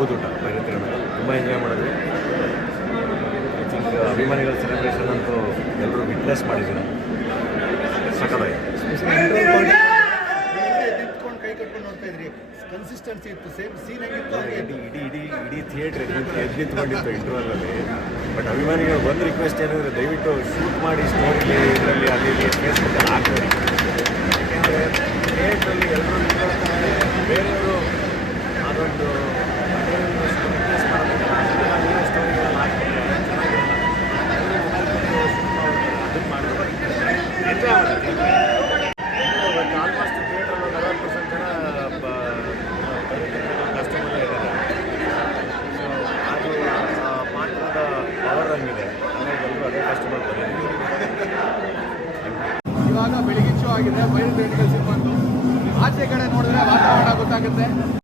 ಹಬ್ಬದ ಊಟ ಬರೀತಿರ ಮೇಲೆ ತುಂಬ ಎಂಜಾಯ್ ಮಾಡಿದ್ವಿ. ಐ ಥಿಂಕ್ ಅಭಿಮಾನಿಗಳ ಸೆಲೆಬ್ರೇಷನ್ ಅಂತೂ ಎಲ್ಲರೂ ವಿಟ್ನೆಸ್ ಮಾಡಿದ್ದೀರ. ಸಕಲಾಯಿತು. ಕೈ ಕಟ್ಕೊಂಡು ನೋಡ್ತಾ ಇದ್ರಿ, ಕನ್ಸಿಸ್ಟೆನ್ಸಿ ಇತ್ತು, ಸೇಮ್ ಸೀನ್ ಆಗಿತ್ತು. ಇಡೀ ಥಿಯೇಟ್ರ್ ನಿಂತ್ಕೊಂಡಿತ್ತು ಇಂಟರ್ವಲಲ್ಲಿ. ಬಟ್ ಅಭಿಮಾನಿಗಳು ಒಂದು ರಿಕ್ವೆಸ್ಟ್ ಏನಂದರೆ ದಯವಿಟ್ಟು ಶೂಟ್ ಮಾಡಿ ಸ್ಟೋರಿಗೆ ಇದರಲ್ಲಿ ಅಲ್ಲಿ ಫೇಸ್ಬುಕ್ಕಲ್ಲಿ ಹಾಕ್ತಾರೆ. ಯಾಕೆಂದರೆ ಥಿಯೇಟ್ರಲ್ಲಿ ಎಲ್ಲರೂ ಬೇರೆಯವರು